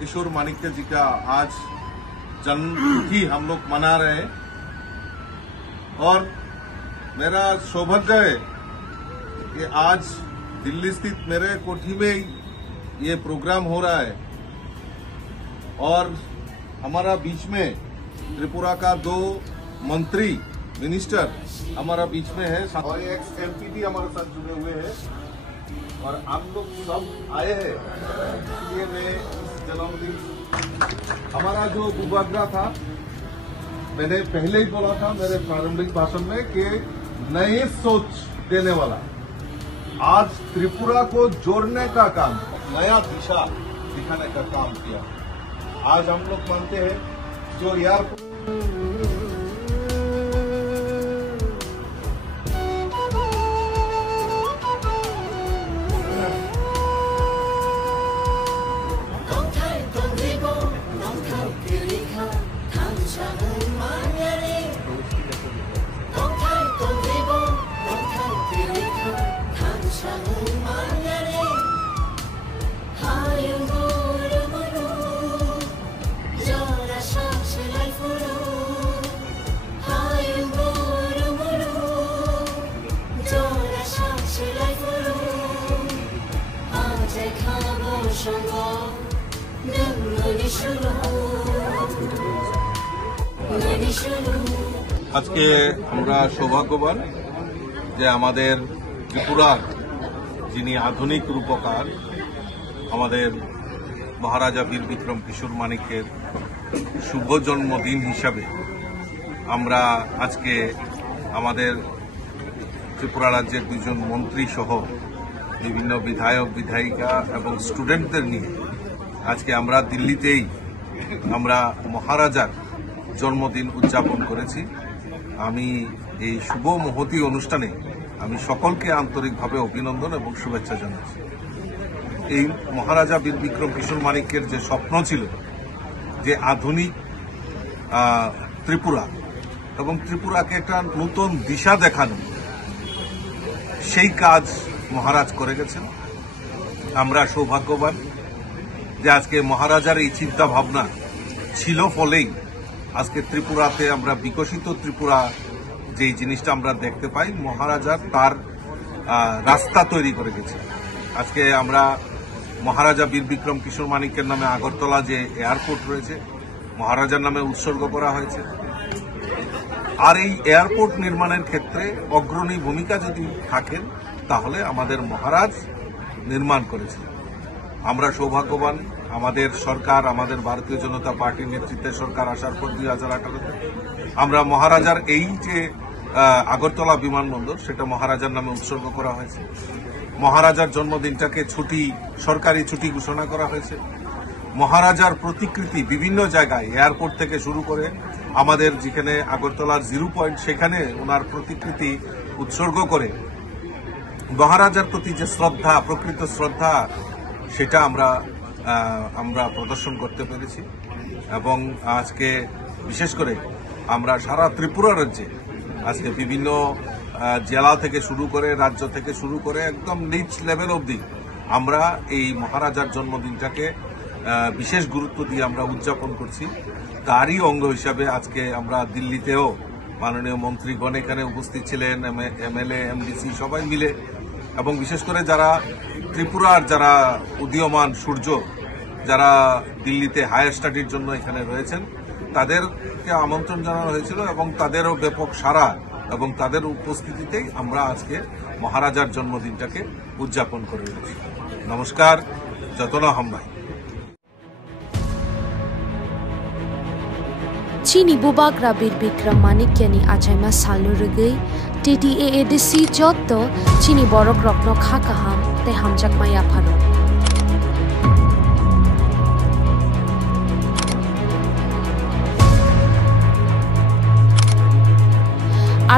किशोर मानिक्य जी का आज जन्मतिथि हम लोग मना रहे हैं और मेरा सौभाग्य है कि आज दिल्ली स्थित मेरे कोठी में ये प्रोग्राम हो रहा है और हमारा बीच में त्रिपुरा का 2 मंत्री मिनिस्टर हमारा बीच में है और एक्स एमपी भी हमारे साथ जुड़े हुए हैं और आप लोग सब आए हैं। इसलिए मैं इस जन्मदिन हमारा जो पूर्वाग्रह था, मैंने पहले ही बोला था मेरे प्रारंभिक भाषण में कि नए सोच देने वाला आज त्रिपुरा को जोड़ने का काम, नया दिशा दिखाने का काम किया। आज हम लोग मानते हैं जो एयरपोर्ट আজকে আমরা সৌভাগ্যবান যে আমাদের ত্রিপুরার যিনি আধুনিক রূপকার আমাদের মহারাজা বীর বিক্রম কিশোর মানিক্যের শুভ জন্মদিন হিসাবে আমরা আজকে আমাদের ত্রিপুরা রাজ্যের 2 জন মন্ত্রী সহ বিভিন্ন বিধায়ক বিধায়িকা এবং স্টুডেন্টদের নিয়ে আজকে আমরা দিল্লিতেই আমরা মহারাজার জন্মদিন উদযাপন করেছি। আমি এই শুভ মহতী অনুষ্ঠানে আমি সকলকে আন্তরিকভাবে অভিনন্দন এবং শুভেচ্ছা জানাচ্ছি। এই মহারাজা বীর বিক্রম কিশোর মানিক্যের যে স্বপ্ন ছিল যে আধুনিক ত্রিপুরা এবং ত্রিপুরাকে একটা নতুন দিশা দেখানো, সেই কাজ মহারাজ করে গেছেন। আমরা সৌভাগ্যবান যে আজকে মহারাজার এই চিন্তা ভাবনা ছিল ফলেই আজকে ত্রিপুরাতে আমরা বিকশিত ত্রিপুরা যে জিনিসটা আমরা দেখতে পাই, মহারাজার তার রাস্তা তৈরি করে গেছে। আজকে আমরা মহারাজা বীর বিক্রম কিশোর মানিক্যের নামে আগরতলা যে এয়ারপোর্ট রয়েছে মহারাজার নামে উৎসর্গ করা হয়েছে। আর এই এয়ারপোর্ট নির্মাণের ক্ষেত্রে অগ্রণী ভূমিকা যদি থাকেন তাহলে আমাদের মহারাজ নির্মাণ করেছে। আমরা সৌভাগ্যবান, আমাদের সরকার, আমাদের ভারতীয় জনতা পার্টির নেতৃত্বে সরকার আসার পর 2018-তে আমরা মহারাজার এই যে আগরতলা বিমানবন্দর সেটা মহারাজার নামে উৎসর্গ করা হয়েছে। মহারাজার জন্মদিনটাকে ছুটি, সরকারি ছুটি ঘোষণা করা হয়েছে। মহারাজার প্রতিকৃতি বিভিন্ন জায়গায় এয়ারপোর্ট থেকে শুরু করে আমাদের যেখানে আগরতলার 0 পয়েন্ট সেখানে ওনার প্রতিকৃতি উৎসর্গ করে মহারাজার প্রতি যে শ্রদ্ধা, প্রকৃত শ্রদ্ধা, সেটা আমরা প্রদর্শন করতে পেরেছি। এবং আজকে বিশেষ করে আমরা সারা ত্রিপুরা রাজ্যে আজকে বিভিন্ন জেলা থেকে শুরু করে রাজ্য থেকে শুরু করে একদম নিচ লেভেল অবধি আমরা এই মহারাজার জন্মদিনটাকে বিশেষ গুরুত্ব দিয়ে আমরা উদযাপন করছি। তারই অঙ্গ হিসাবে আজকে আমরা দিল্লিতেও মাননীয় মন্ত্রীগণ এখানে উপস্থিত ছিলেন, এমএলএ, এমডিসি সবাই মিলে, এবং বিশেষ করে যারা ত্রিপুরার যারা উদীয়মান সূর্য যারা দিল্লিতে হায়ার স্টাডির জন্য এখানে রয়েছেন তাদেরকে আমন্ত্রণ জানানো হয়েছিল এবং তাদেরও ব্যাপক সাড়া এবং তাদের উপস্থিতিতেই আমরা আজকে মহারাজার জন্মদিনটাকে উদযাপন করে রয়েছি। নমস্কার, যতনা হাম্বাই। Chini bubagra bir bikram manikyani achaima salurugui TTAADC jotto chini borok rokno khakaham te hamjak maya pharo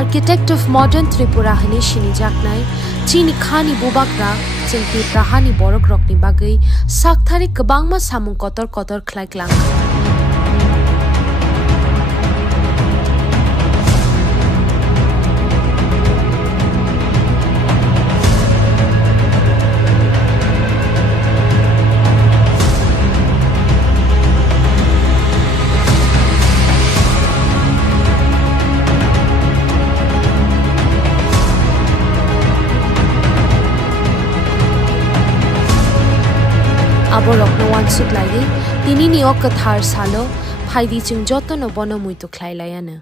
Architect of Modern Tripura hini shini jaknai chini khani bubagra chengpi prahani borok rokni bagai sakthari kwbangma samung kotor kotor khlaiklang aborokno wansuk lai tini ni ok kathar salo phaidi chung jotono bono muitu khlai layana